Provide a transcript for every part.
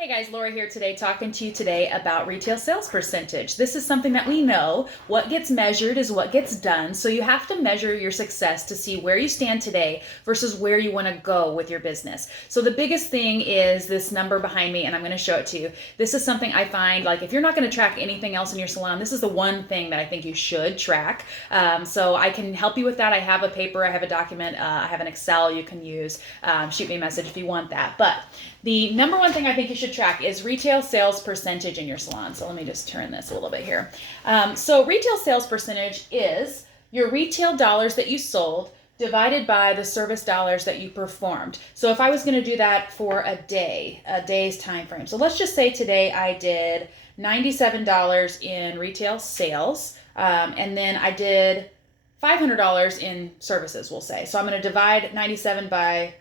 Hey guys, Laura here today talking to you today about retail sales percentage. This is something that we know what gets measured is what gets done. So you have to measure your success to see where you stand today versus where you want to go with your business. So the biggest thing is this number behind me, and I'm going to show it to you. This is something I find, like, if you're not going to track anything else in your salon, this is the one thing that I think you should track. So I can help you with that. I have a paper, I have a document, I have an Excel you can use. Shoot me a message if you want that. But the number one thing I think you should track is retail sales percentage in your salon. So let me just turn this a little bit here. So retail sales percentage is your retail dollars that you sold divided by the service dollars that you performed. So if I was going to do that for a day's time frame. So let's just say today I did $97 in retail sales, and then I did $500 in services, we'll say. So I'm going to divide 97 by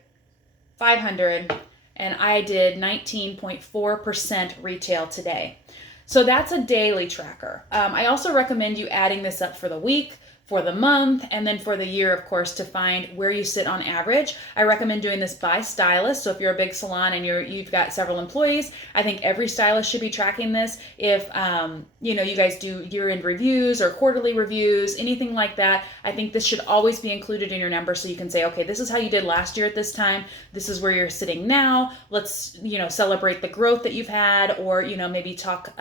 500, and I did 19.4% retail today. So that's a daily tracker. I also recommend you adding this up for the week, for the month, and then for the year, of course, to find where you sit on average. I recommend doing this by stylist. So if you're a big salon and you've got several employees, I think every stylist should be tracking this. If you guys do year-end reviews or quarterly reviews, anything like that, I think this should always be included in your number, so you can say, okay, this is how you did last year at this time. This is where you're sitting now. Let's celebrate the growth that you've had, or maybe talk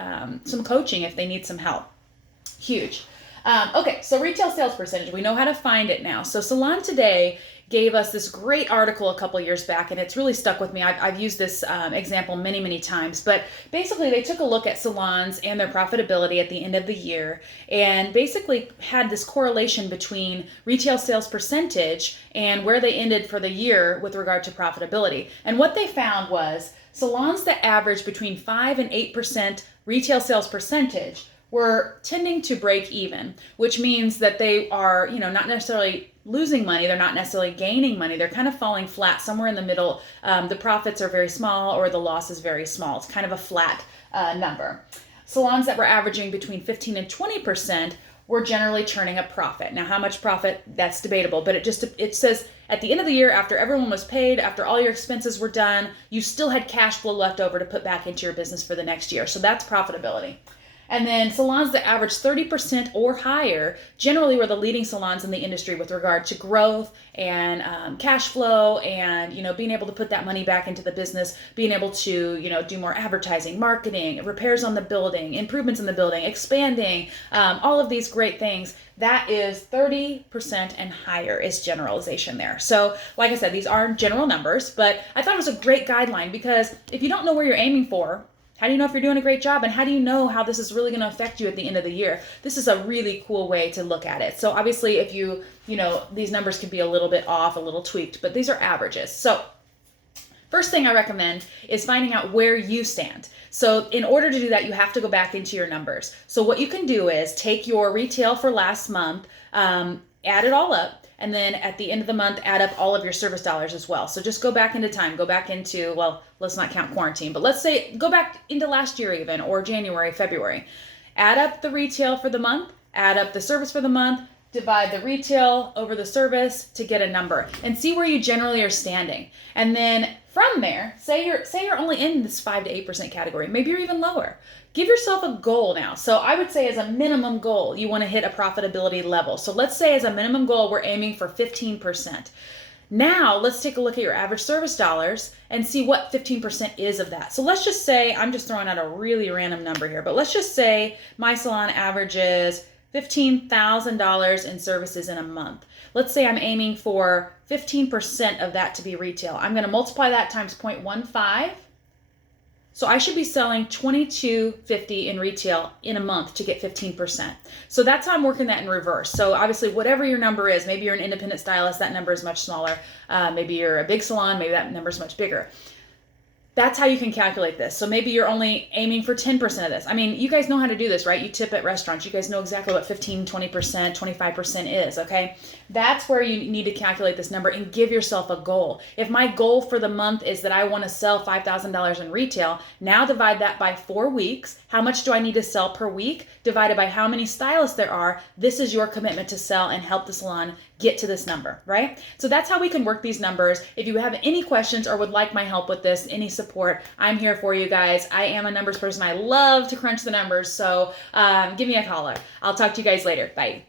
some coaching if they need some help. Huge. Okay, so retail sales percentage, we know how to find it now. So Salon Today gave us this great article a couple years back, and it's really stuck with me. I've used this example many, many times, but basically they took a look at salons and their profitability at the end of the year, and basically had this correlation between retail sales percentage and where they ended for the year with regard to profitability. And what they found was salons that average between 5 and 8% retail sales percentage were tending to break even, which means that they are, not necessarily losing money. They're not necessarily gaining money. They're kind of falling flat somewhere in the middle. The profits are very small, or the loss is very small. It's kind of a flat number. Salons that were averaging between 15 and 20% were generally turning a profit. Now, how much profit, that's debatable, but it says at the end of the year, after everyone was paid, after all your expenses were done, you still had cash flow left over to put back into your business for the next year. So that's profitability. And then salons that average 30% or higher generally were the leading salons in the industry with regard to growth and cash flow, and being able to put that money back into the business, being able to do more advertising, marketing, repairs on the building, improvements in the building, expanding, all of these great things. That is 30% and higher is generalization there. So like I said, these are general numbers, but I thought it was a great guideline, because if you don't know where you're aiming for, how do you know if you're doing a great job? And how do you know how this is really going to affect you at the end of the year? This is a really cool way to look at it. So obviously if these numbers can be a little bit off, a little tweaked, but these are averages. So first thing I recommend is finding out where you stand. So in order to do that, you have to go back into your numbers. So what you can do is take your retail for last month, add it all up, and then at the end of the month, add up all of your service dollars as well. So just go back into time, go back into, well, let's not count quarantine, but let's say go back into last year even, or January, February. Add up the retail for the month, add up the service for the month, divide the retail over the service to get a number, and see where you generally are standing. And then from there, say you're only in this 5 to 8% category, maybe you're even lower. Give yourself a goal now. So I would say as a minimum goal, you want to hit a profitability level. So let's say as a minimum goal, we're aiming for 15%. Now let's take a look at your average service dollars and see what 15% is of that. So let's just say, I'm just throwing out a really random number here, but let's just say my salon averages $15,000 in services in a month. Let's say I'm aiming for 15% of that to be retail. I'm going to multiply that times 0.15. So I should be selling $22.50 in retail in a month to get 15%. So that's how I'm working that in reverse. So obviously, whatever your number is, maybe you're an independent stylist, that number is much smaller. Maybe you're a big salon, maybe that number is much bigger. That's how you can calculate this. So maybe you're only aiming for 10% of this. I mean, you guys know how to do this, right? You tip at restaurants. You guys know exactly what 15, 20%, 25% is, okay? That's where you need to calculate this number and give yourself a goal. If my goal for the month is that I want to sell $5,000 in retail, now divide that by 4 weeks. How much do I need to sell per week? Divided by how many stylists there are. This is your commitment to sell and help the salon get to this number, right? So that's how we can work these numbers. If you have any questions or would like my help with this, any support, I'm here for you guys. I am a numbers person. I love to crunch the numbers. So give me a caller. I'll talk to you guys later. Bye.